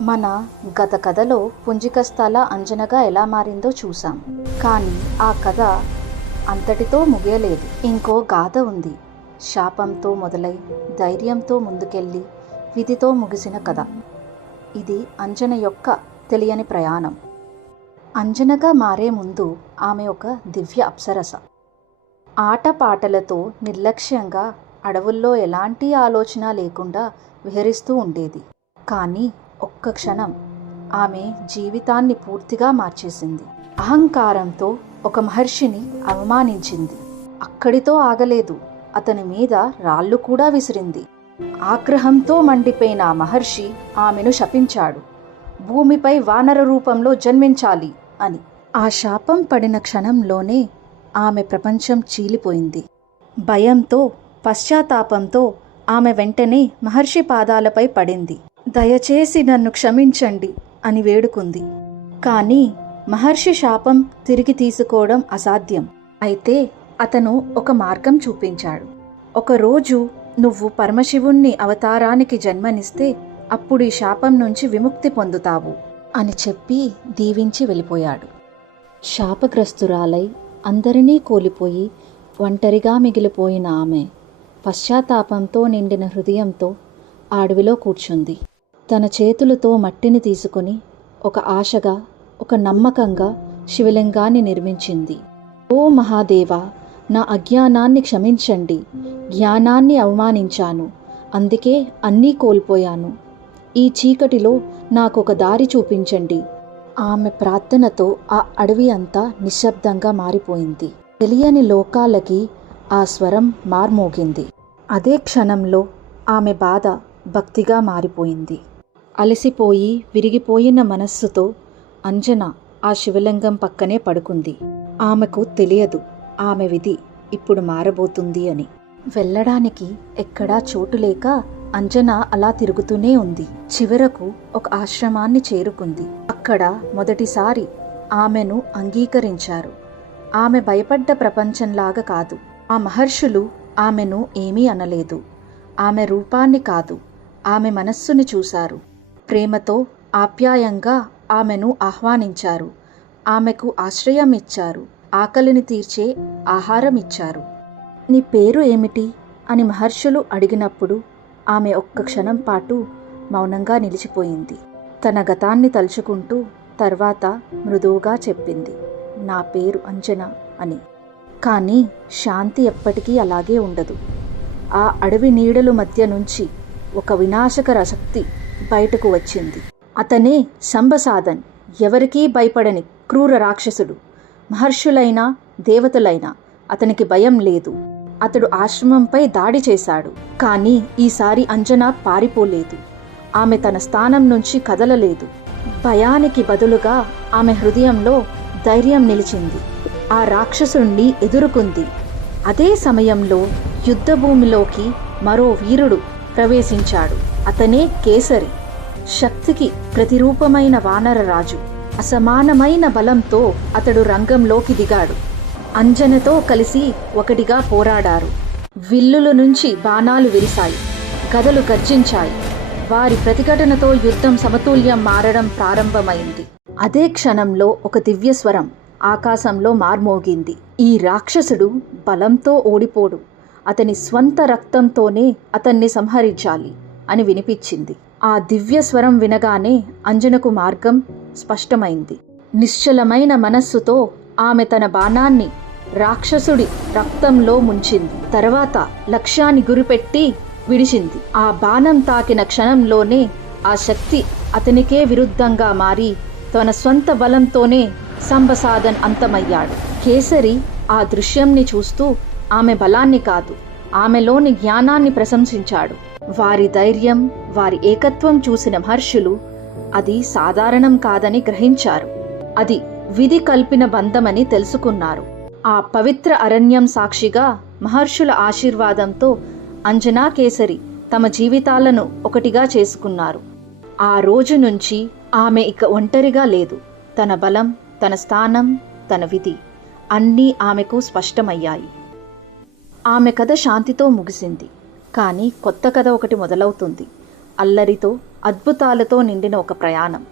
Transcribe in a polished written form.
మన గత కథలో పుంజికస్థల అంజనగా ఎలా మారిందో చూసాం. కానీ ఆ కథ అంతటితో ముగియలేదు. ఇంకో గాథ ఉంది. శాపంతో మొదలై ధైర్యంతో ముందుకెళ్ళి విధితో ముగిసిన కథ. ఇది అంజన యొక్క తెలియని ప్రయాణం. అంజనగా మారే ముందు ఆమె ఒక దివ్య అప్సరస. ఆటపాటలతో నిర్లక్ష్యంగా అడవుల్లో ఎలాంటి ఆలోచన లేకుండా విహరిస్తూ ఉండేది. కానీ ఒక్క క్షణం ఆమె జీవితాన్ని పూర్తిగా మార్చేసింది. అహంకారంతో ఒక మహర్షిని అవమానించింది. అక్కడితో ఆగలేదు, అతని మీద రాళ్ళు కూడా విసిరింది. ఆగ్రహంతో మండిపోయిన ఆ మహర్షి ఆమెను శపించాడు, భూమిపై వానర రూపంలో జన్మించాలి అని. ఆ శాపం పడిన క్షణంలోనే ఆమె ప్రపంచం చీలిపోయింది. భయంతో, పశ్చాత్తాపంతో ఆమె వెంటనే మహర్షి పాదాలపై పడింది. దయచేసి నన్ను క్షమించండి అని వేడుకుంది. కానీ మహర్షి శాపం తిరిగి తీసుకోవడం అసాధ్యం. అయితే అతను ఒక మార్గం చూపించాడు. ఒకరోజు నువ్వు పరమశివుణ్ణి అవతారానికి జన్మనిస్తే అప్పుడు ఈ శాపం నుంచి విముక్తి పొందుతావు అని చెప్పి దీవించి వెళ్ళిపోయాడు. శాపగ్రస్తురాలై అందరినీ కోల్పోయి ఒంటరిగా మిగిలిపోయిన ఆమె పశ్చాత్తాపంతో నిండిన హృదయంతో ఆ అడవిలో కూర్చుంది. తన చేతులతో మట్టిని తీసుకుని ఒక ఆశగా, ఒక నమ్మకంగా శివలింగాన్ని నిర్మించింది. ఓ మహాదేవా, నా అజ్ఞానాన్ని క్షమించండి. జ్ఞానాన్ని అవమానించాను, అందుకే అన్నీ కోల్పోయాను. ఈ చీకటిలో నాకొక దారి చూపించండి. ఆమె ప్రార్థనతో ఆ అడవి అంతా నిశ్శబ్దంగా మారిపోయింది. తెలియని లోకాలకి ఆ స్వరం మార్మోగింది. అదే క్షణంలో ఆమె బాధ భక్తిగా మారిపోయింది. అలసిపోయి విరిగిపోయిన మనస్సుతో అంజన ఆ శివలింగం పక్కనే పడుకుంది. ఆమెకు తెలియదు ఆమె విధి ఇప్పుడు మారబోతుంది అని. వెళ్ళడానికి ఎక్కడా చోటు లేక అంజన అలా తిరుగుతూనే ఉంది. చివరకు ఒక ఆశ్రమాన్ని చేరుకుంది. అక్కడ మొదటిసారి ఆమెను అంగీకరించారు. ఆమె భయపడ్డ ప్రపంచంలాగా కాదు. ఆ మహర్షులు ఆమెను ఏమీ అనలేదు. ఆమె రూపాన్ని కాదు, ఆమె మనస్సుని చూశారు. ప్రేమతో, ఆప్యాయంగా ఆమెను ఆహ్వానించారు. ఆమెకు ఆశ్రయం ఇచ్చారు. ఆకలిని తీర్చే ఆహారం ఇచ్చారు. నీ పేరు ఏమిటి అని మహర్షులు అడిగినప్పుడు ఆమె ఒక్క క్షణం పాటు మౌనంగా నిలిచిపోయింది. తన గతాన్ని తలుచుకుంటూ తర్వాత మృదువుగా చెప్పింది, నా పేరు అంజన అని. కానీ శాంతి ఎప్పటికీ అలాగే ఉండదు. ఆ అడవి నీడల మధ్య నుంచి ఒక వినాశకర శక్తి బయటకు వచ్చింది. అతనే సంబసాదన్, ఎవరికీ భయపడని క్రూర రాక్షసుడు. మహర్షులైనా దేవతలైనా అతనికి భయం లేదు. అతడు ఆశ్రమంపై దాడి చేశాడు. కానీ ఈసారి అంజన పారిపోలేదు. ఆమె తన స్థానం నుంచి కదలలేదు. భయానికి బదులుగా ఆమె హృదయంలో ధైర్యం నిలిచింది. ఆ రాక్షసుణ్ణి ఎదుర్కొంది. అదే సమయంలో యుద్ధభూమిలోకి మరో వీరుడు ప్రవేశించాడు. అతనే కేసరి, శక్తికి ప్రతిరూపమైన వానర రాజు. అసమానమైన బలంతో అతడు రంగంలోకి దిగాడు. అంజనతో కలిసి ఒకటిగా పోరాడారు. విల్లుల నుంచి బాణాలు విరిశాయి, గదలు గర్జించాయి. వారి ప్రతిఘటనతో యుద్ధం సమతుల్యం మారడం ప్రారంభమైంది. అదే క్షణంలో ఒక దివ్య స్వరం ఆకాశంలో మార్మోగింది. ఈ రాక్షసుడు బలంతో ఓడిపోడు, అతని స్వంత రక్తంతోనే అతన్ని సంహరించాలి అని వినిపించింది. ఆ దివ్య స్వరం వినగానే అంజనకు మార్గం స్పష్టమైంది. నిశ్చలమైన మనస్సుతో ఆమె తన బాణాన్ని రాక్షసుడి రక్తంలో ముంచింది. తర్వాత లక్ష్యాన్ని గురిపెట్టి విడిచింది. ఆ బాణం తాకిన క్షణంలోనే ఆ శక్తి అతనికే విరుద్ధంగా మారి తన స్వంత బలంతోనే సంబసాదన్ అంతమయ్యాడు. కేసరి ఆ దృశ్యంని చూస్తూ ఆమె బలాన్ని కాదు, ఆమెలోని జ్ఞానాన్ని ప్రశంసించాడు. వారి ధైర్యం, వారి ఏకత్వం చూసిన మహర్షులు అది సాధారణం కాదని గ్రహించారు. అది విధి కల్పిన బంధమని తెలుసుకున్నారు. ఆ పవిత్ర అరణ్యం సాక్షిగా మహర్షుల ఆశీర్వాదంతో అంజనా, కేసరి తమ జీవితాలను ఒకటిగా చేసుకున్నారు. ఆ రోజు నుంచి ఆమె ఇక ఒంటరిగా లేదు. తన బలం, తన స్థానం, తన విధి అన్నీ ఆమెకు స్పష్టమయ్యాయి. ఆమె కథ శాంతితో ముగిసింది. కానీ కొత్త కథ ఒకటి మొదలవుతుంది. అల్లరితో, అద్భుతాలతో నిండిన ఒక ప్రయాణం.